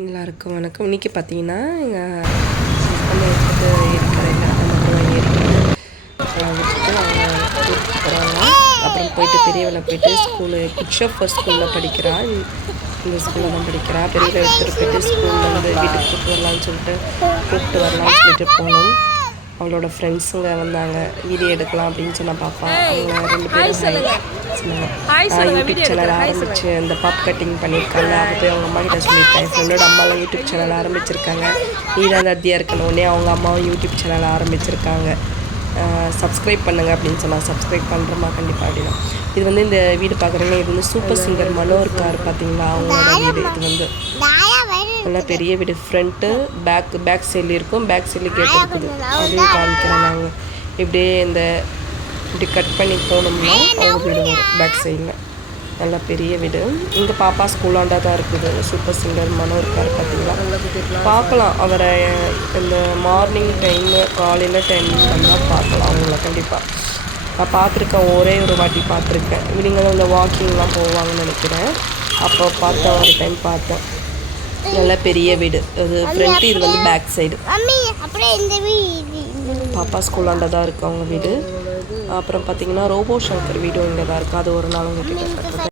எல்லாருக்கும் வணக்கம். இன்றைக்கி பார்த்தீங்கன்னா எங்கள் ஹஸ்பண்ட் எடுத்துகிட்டு இருக்கிற இடத்த மட்டும் விட்டுட்டு அவங்க ஊருக்கு போகிறாங்க. அப்புறம் போயிட்டு பெரியவளை போயிட்டு ஸ்கூலு குட்ஷப்பர் ஸ்கூலில் படிக்கிறா. இந்த ஸ்கூலில் தான் படிக்கிறா. பெரியவளை எடுத்துகிட்டு போயிட்டு ஸ்கூலில் வந்து வீட்டுக்கு கூப்பிட்டு வரலான்னு சொல்லிட்டு போனோம். அவளோட ஃப்ரெண்ட்ஸுங்க வந்தாங்க, வீடியோ எடுக்கலாம் அப்படின்னு சொன்ன பாப்பா. அவங்க 2 பேரும் சொன்னாங்க யூடியூப் சேனல் ஆரம்பிச்சு அந்த பாப் கட்டிங் பண்ணியிருக்காங்க. அதை போய் அவங்க அம்மா கிட்ட சொல்லியிருக்காங்க. ஃப்ரெண்டோட அம்மாலாம் யூடியூப் சேனல் ஆரம்பிச்சிருக்காங்க. நீதான் தத்தியாக இருக்கணுன்னே அவங்க அம்மாவும் யூடியூப் சேனல் ஆரம்பிச்சிருக்காங்க. சப்ஸ்கிரைப் பண்ணுங்கள் அப்படின்னு சொன்னாங்க. சப்ஸ்கிரைப் பண்ணுறோமா கண்டிப்பாக அப்படின்னா. இது வந்து இந்த வீடு பார்க்குறீங்க, இது வந்து சூப்பர் சிங்கர் மனோ இருக்கார் பார்த்தீங்களா, அவங்களோட வீடு. இது வந்து நல்லா பெரிய வீடு. ஃப்ரண்ட்டு பேக் சைடில் இருக்கும், பேக் சைடில் கேட் இருக்குது. அதையும் காமிக்கிறோம் நாங்கள். இப்படியே இப்படி கட் பண்ணி போனோம்னா அவங்க வீடு வரும் பேக் சைடில். நல்லா பெரிய வீடு. இங்கே பாப்பா ஸ்கூலாண்டா தான் இருக்குது. சூப்பர் சிங்கர் மனோ இருக்கார் பார்த்தீங்களா, பார்க்கலாம் அவரை. இந்த மார்னிங் டைமு காலையில் டைம் வந்தால் பார்க்கலாம் அவங்கள கண்டிப்பாக. நான் பார்த்துருக்கேன், ஒரே ஒரு வாட்டி பார்த்துருக்கேன். இவங்க இந்த வாக்கிங்லாம் போவாங்கன்னு நினைக்கிறேன். அப்போ ஒரு டைம் பார்த்தேன். நல்ல பெரிய வீடு. அது ஃப்ரண்ட்டு, இது வந்து பேக் சைடு. பாப்பா ஸ்கூலாண்ட தான் இருக்குது அவங்க வீடு. அப்புறம் பார்த்தீங்கன்னா ரோபோ சங்கர் வீடும் இங்கே தான் இருக்குது. அது ஒரு நாள் உங்ககிட்ட